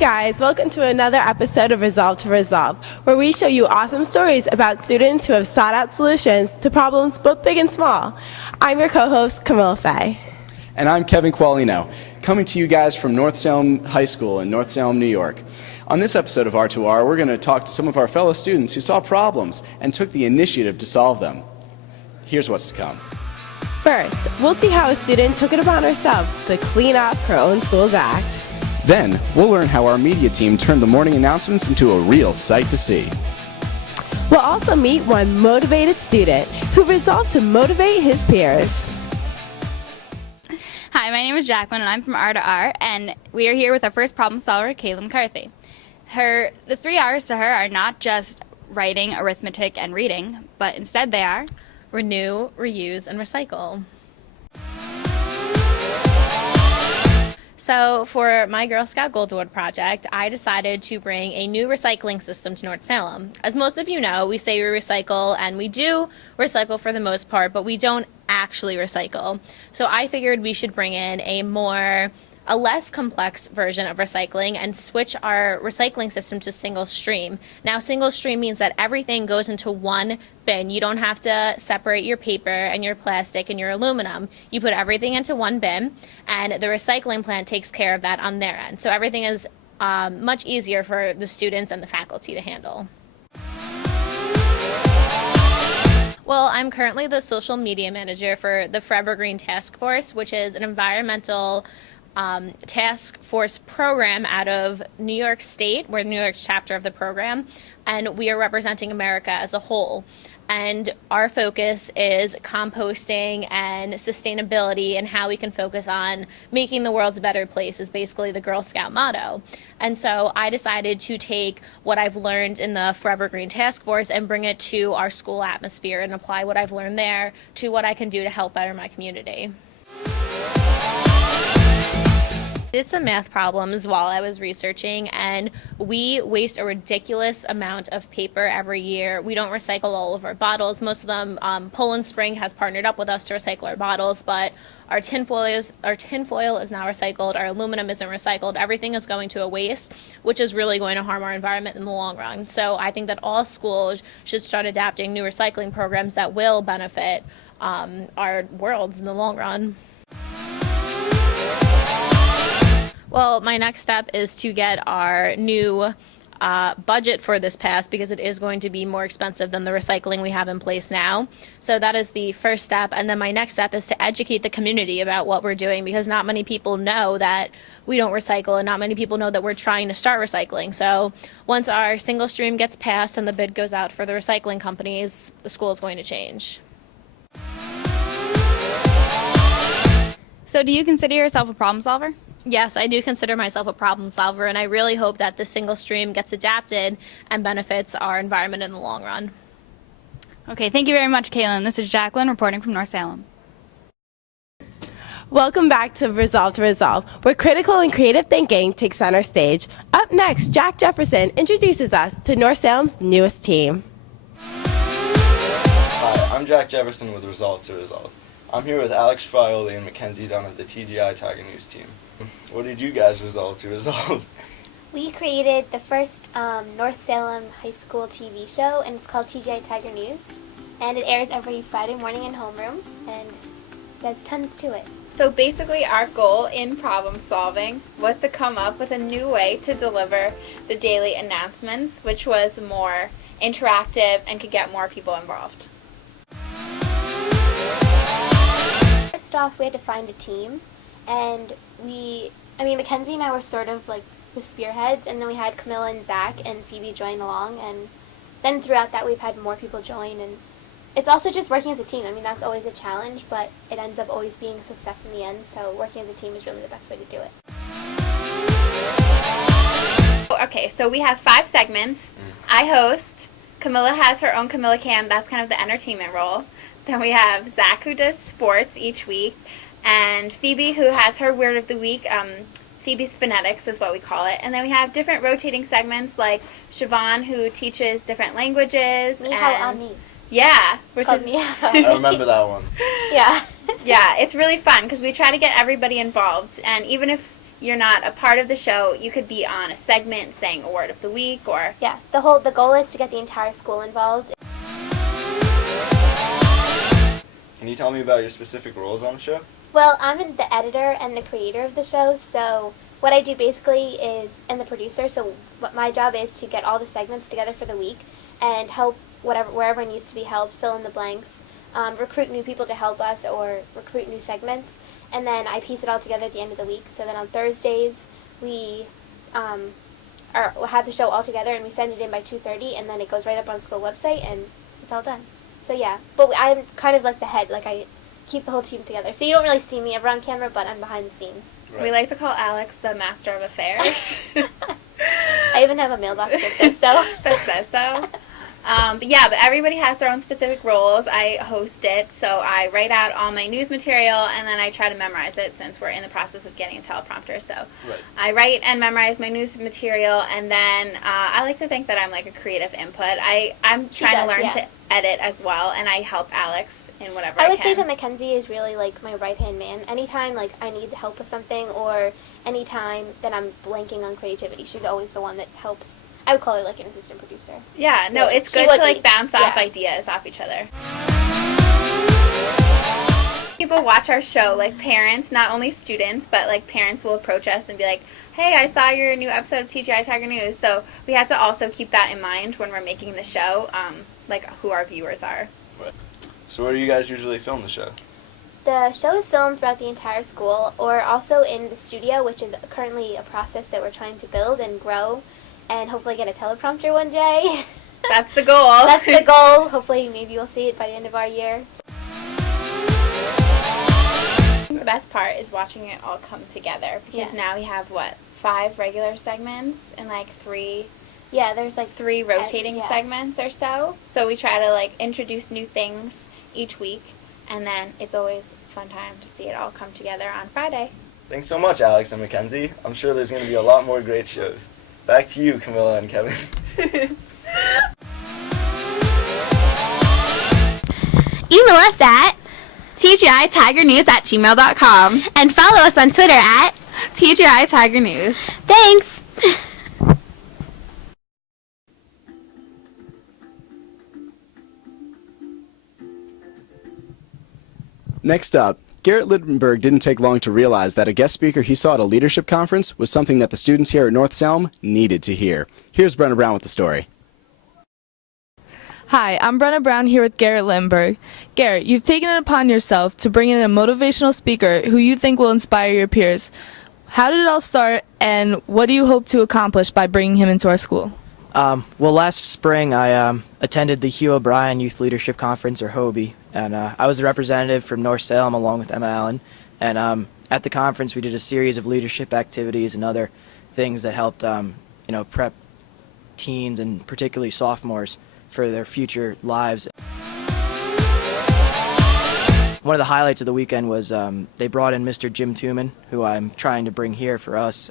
guys, welcome to another episode of Resolve to Resolve, where we show you awesome stories about students who have sought out solutions to problems both big and small. I'm your co-host, Camilla Fay. And I'm Kevin Qualino, coming to you guys from North Salem High School in North Salem, New York. On this episode of R2R, we're going to talk to some of our fellow students who saw problems and took the initiative to solve them. Here's what's to come. First, we'll see how a student took it upon herself to clean up her own school's act. Then, we'll learn how our media team turned the morning announcements into a real sight to see. We'll also meet one motivated student who resolved to motivate his peers. Hi, my name is Jacqueline, and I'm from R2R, and we are here with our first problem solver, Kayla McCarthy. The 3 R's to her are not just writing, arithmetic, and reading, but instead they are renew, reuse, and recycle. So for my Girl Scout Gold Award project, I decided to bring a new recycling system to North Salem. As most of you know, we say we recycle, and we do recycle for the most part, but we don't actually recycle. So I figured we should bring in a less complex version of recycling and switch our recycling system to single stream. Now, single stream means that everything goes into one bin. You don't have to separate your paper and your plastic and your aluminum. You put everything into one bin, and the recycling plant takes care of that on their end. So everything is much easier for the students and the faculty to handle. Well, I'm currently the social media manager for the Forever Green Task Force, which is an environmental task force program out of New York State. We're the New York chapter of the program, and we are representing America as a whole. And our focus is composting and sustainability, and how we can focus on making the world a better place is basically the Girl Scout motto. And so I decided to take what I've learned in the Forever Green Task Force and bring it to our school atmosphere and apply what I've learned there to what I can do to help better my community. Did some math problems while I was researching, and we waste a ridiculous amount of paper every year. We don't recycle all of our bottles. Most of them, Poland Spring has partnered up with us to recycle our bottles, but our tinfoil is not recycled, our aluminum isn't recycled. Everything is going to a waste, which is really going to harm our environment in the long run. So I think that all schools should start adapting new recycling programs that will benefit our worlds in the long run. Well, my next step is to get our new budget for this passed, because it is going to be more expensive than the recycling we have in place now. So that is the first step. And then my next step is to educate the community about what we're doing, because not many people know that we don't recycle, and not many people know that we're trying to start recycling. So once our single stream gets passed and the bid goes out for the recycling companies, the school is going to change. So do you consider yourself a problem solver? Yes, I do consider myself a problem solver, and I really hope that the single stream gets adapted and benefits our environment in the long run. Okay, thank you very much, Kaylin. This is Jacqueline reporting from North Salem. Welcome back to Resolve, where critical and creative thinking takes center stage. Up next, Jack Jefferson introduces us to North Salem's newest team. Hi, I'm Jack Jefferson with Resolve to Resolve. I'm here with Alex Frioli and Mackenzie Dunn of the TGI Tiger News team. What did you guys resolve to resolve? We created the first North Salem High School TV show, and it's called TGI Tiger News. And it airs every Friday morning in homeroom, and there's tons to it. So basically our goal in problem solving was to come up with a new way to deliver the daily announcements, which was more interactive and could get more people involved. First off, we had to find a team, and Mackenzie and I were sort of like the spearheads, and then we had Camilla and Zach and Phoebe join along, and then throughout that we've had more people join, and it's also just working as a team. That's always a challenge, but it ends up always being a success in the end, so working as a team is really the best way to do it. Okay, so we have 5 segments. I host, Camilla has her own Camilla Cam, that's kind of the entertainment role. Then we have Zach, who does sports each week, and Phoebe, who has her Word of the Week. Phoebe's Phonetics is what we call it. And then we have different rotating segments like Siobhan, who teaches different languages. Yeah. Which is I remember that one. Yeah. Yeah, it's really fun because we try to get everybody involved. And even if you're not a part of the show, you could be on a segment saying a word of the week or Yeah, the goal is to get the entire school involved. Can you tell me about your specific roles on the show? Well, I'm the editor and the creator of the show, so what I do basically is, and the producer, so what my job is to get all the segments together for the week and help wherever it needs to be helped, fill in the blanks, recruit new people to help us or recruit new segments, and then I piece it all together at the end of the week. So then on Thursdays, we we'll have the show all together and we send it in by 2:30, and then it goes right up on the school website and it's all done. So yeah, but I'm kind of like the head, like I keep the whole team together. So you don't really see me ever on camera, but I'm behind the scenes. Right. we like to call Alex the master of affairs. I even have a mailbox that says so. That says so. But everybody has their own specific roles. I host it, so I write out all my news material and then I try to memorize it since we're in the process of getting a teleprompter. So Right. I write and memorize my news material, and then I like to think that I'm like a creative input. I'm trying to learn to edit as well, and I help Alex in whatever I I would can. say that Mackenzie is really like my right-hand man. Anytime like I need help with something or anytime that I'm blanking on creativity, she's always the one that helps. I would call her like an assistant producer. Yeah, no, Yeah, it's she good to would like be. bounce off Yeah. ideas off each other. People watch our show, like parents, not only students, but like parents will approach us and be like, hey, I saw your new episode of TGI Tiger News. So we have to also keep that in mind when we're making the show, like who our viewers are. So where do you guys usually film the show? The show is filmed throughout the entire school or also in the studio, which is currently a process that we're trying to build and grow and hopefully get a teleprompter one day. That's the goal. That's the goal. Hopefully maybe we'll see it by the end of our year. The best part is watching it all come together because now we have, 5 regular segments and like 3 Yeah, there's like 3 rotating yeah. segments or so. So we try to like introduce new things each week, and then it's always a fun time to see it all come together on Friday. Thanks so much, Alex and Mackenzie. I'm sure there's going to be a lot more great shows. Back to you, Camilla and Kevin. Email us at TGITigerNews@gmail.com and follow us on Twitter at TGI Tiger News. Thanks. Next up, Garrett Littenberg didn't take long to realize that a guest speaker he saw at a leadership conference was something that the students here at North Salem needed to hear. Here's Brenna Brown with the story. Hi, I'm Brenna Brown here with Garrett Lindberg. Garrett, you've taken it upon yourself to bring in a motivational speaker who you think will inspire your peers. How did it all start, and what do you hope to accomplish by bringing him into our school? Well, last spring I attended the Hugh O'Brien Youth Leadership Conference, or HOBie, and I was a representative from North Salem along with Emma Allen. And at the conference, we did a series of leadership activities and other things that helped, prep teens and particularly sophomores for their future lives. One of the highlights of the weekend was they brought in Mr. Jim Tuman, who I'm trying to bring here for us.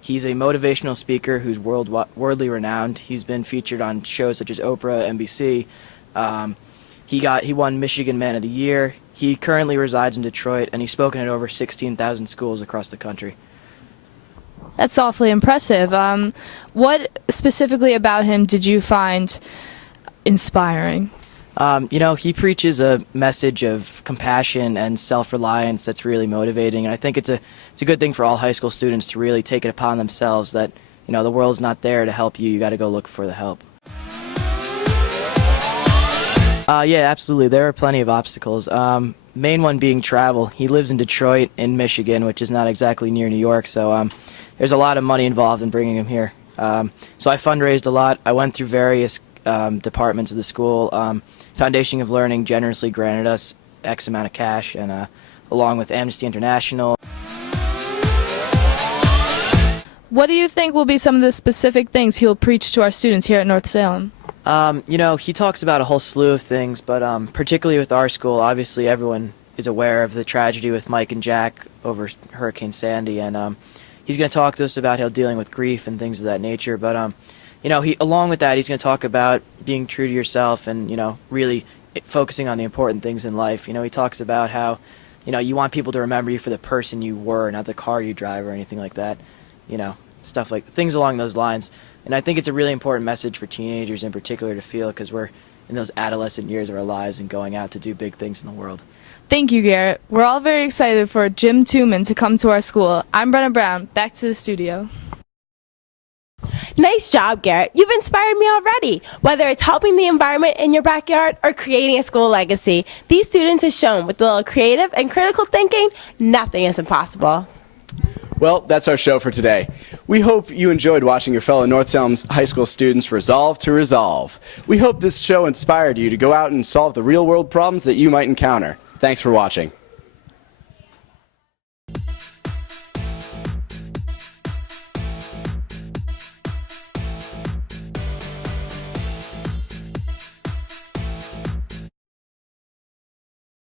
He's a motivational speaker who's worldly renowned. He's been featured on shows such as Oprah, NBC. He won Michigan Man of the Year. He currently resides in Detroit, and he's spoken at over 16,000 schools across the country. That's awfully impressive. What specifically about him did you find inspiring? He preaches a message of compassion and self-reliance that's really motivating, and I think it's a good thing for all high school students to really take it upon themselves that, the world's not there to help you. You got to go look for the help. Yeah, absolutely. There are plenty of obstacles. Main one being travel. He lives in Detroit, in Michigan, which is not exactly near New York, so there's a lot of money involved in bringing him here. So I fundraised a lot. I went through various departments of the school. Foundation of Learning generously granted us X amount of cash, and along with Amnesty International. What do you think will be some of the specific things he'll preach to our students here at North Salem? He talks about a whole slew of things, but particularly with our school, obviously everyone is aware of the tragedy with Mike and Jack over Hurricane Sandy, and he's going to talk to us about how dealing with grief and things of that nature. But along with that, he's going to talk about being true to yourself and really focusing on the important things in life. He talks about how you want people to remember you for the person you were, not the car you drive or anything like that. Stuff like things along those lines. And I think it's a really important message for teenagers in particular to feel, because we're in those adolescent years of our lives and going out to do big things in the world. Thank you, Garrett. We're all very excited for Jim Tuman to come to our school. I'm Brenna Brown. Back to the studio. Nice job, Garrett. You've inspired me already. Whether it's helping the environment in your backyard or creating a school legacy, these students have shown with a little creative and critical thinking, nothing is impossible. Well, that's our show for today. We hope you enjoyed watching your fellow North Salem High School students resolve to resolve. We hope this show inspired you to go out and solve the real-world problems that you might encounter. Thanks for watching.